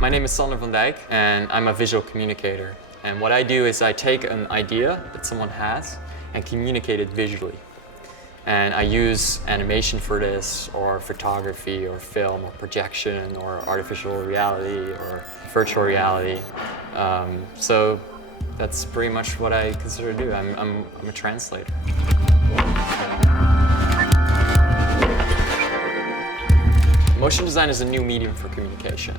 My name is Dijk, and I'm a visual communicator. And what I do is I take an idea that someone has and communicate it visually. And I use animation for this, or photography, or film, or projection, or artificial reality, or virtual reality. So that's pretty much what I consider to do. I'm a translator. Motion design is a new medium for communication.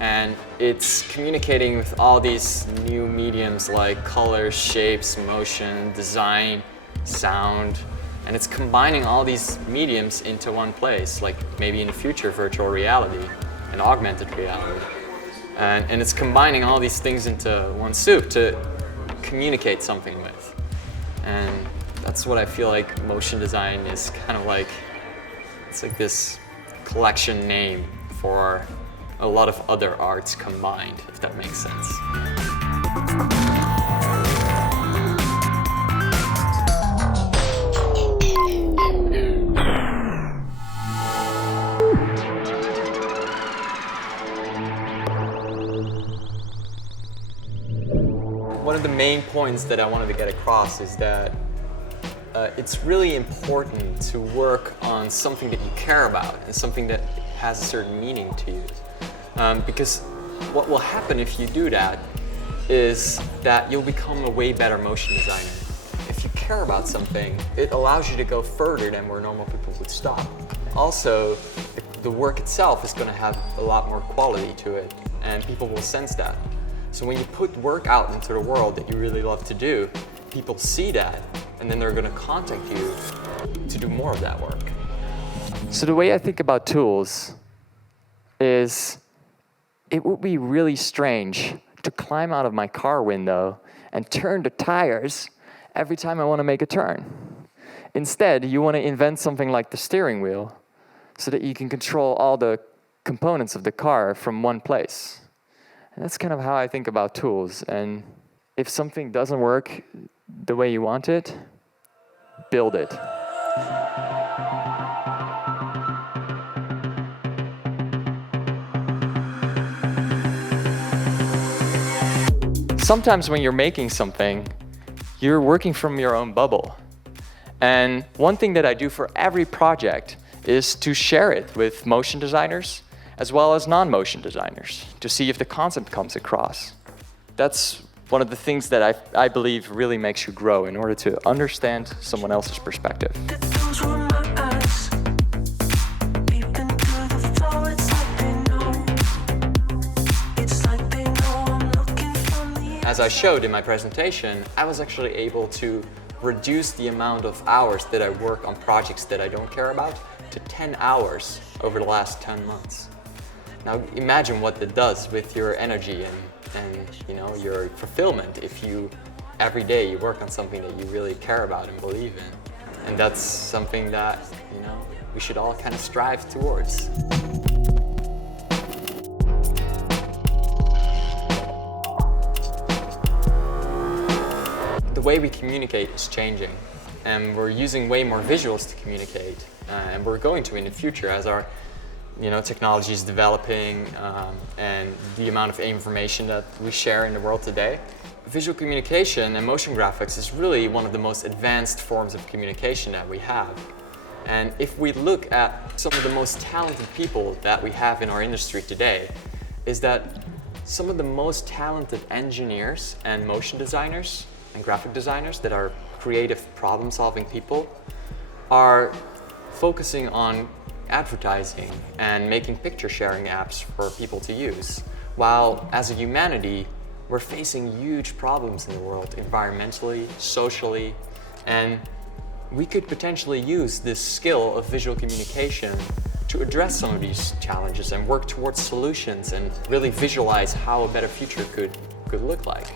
And it's communicating with all these new mediums like color, shapes, motion, design, sound. And it's combining all these mediums into one place, like maybe in the future virtual reality and augmented reality. And it's combining all these things into one soup to communicate something with. And that's what I feel like motion design is kind of like. It's like this collection name for a lot of other arts combined, if that makes sense. One of the main points that I wanted to get across is that it's really important to work on something that you care about and something that has a certain meaning to you. Because what will happen if you do that is that you'll become a way better motion designer. If you care about something, it allows you to go further than where normal people would stop. Also, the work itself is going to have a lot more quality to it, and people will sense that. So when you put work out into the world that you really love to do, people see that, and then they're going to contact you to do more of that work. So the way I think about tools is it would be really strange to climb out of my car window and turn the tires every time I want to make a turn. Instead, you want to invent something like the steering wheel so that you can control all the components of the car from one place. And that's kind of how I think about tools. And if something doesn't work the way you want it, build it. Sometimes when you're making something, you're working from your own bubble. And one thing that I do for every project is to share it with motion designers as well as non-motion designers to see if the concept comes across. That's one of the things that I believe really makes you grow in order to understand someone else's perspective. As I showed in my presentation, I was actually able to reduce the amount of hours that I work on projects that I don't care about to 10 hours over the last 10 months. Now imagine what that does with your energy and your fulfillment if you every day you work on something that you really care about and believe in. And that's something that we should all kind of strive towards. The way we communicate is changing, and we're using way more visuals to communicate, and we're going to in the future as our technology is developing and the amount of information that we share in the world today. Visual communication and motion graphics is really one of the most advanced forms of communication that we have. And if we look at some of the most talented people that we have in our industry today, is that some of the most talented engineers and motion designers and graphic designers that are creative problem-solving people are focusing on advertising and making picture-sharing apps for people to use. While as a humanity, we're facing huge problems in the world, environmentally, socially, and we could potentially use this skill of visual communication to address some of these challenges and work towards solutions and really visualize how a better future could look like.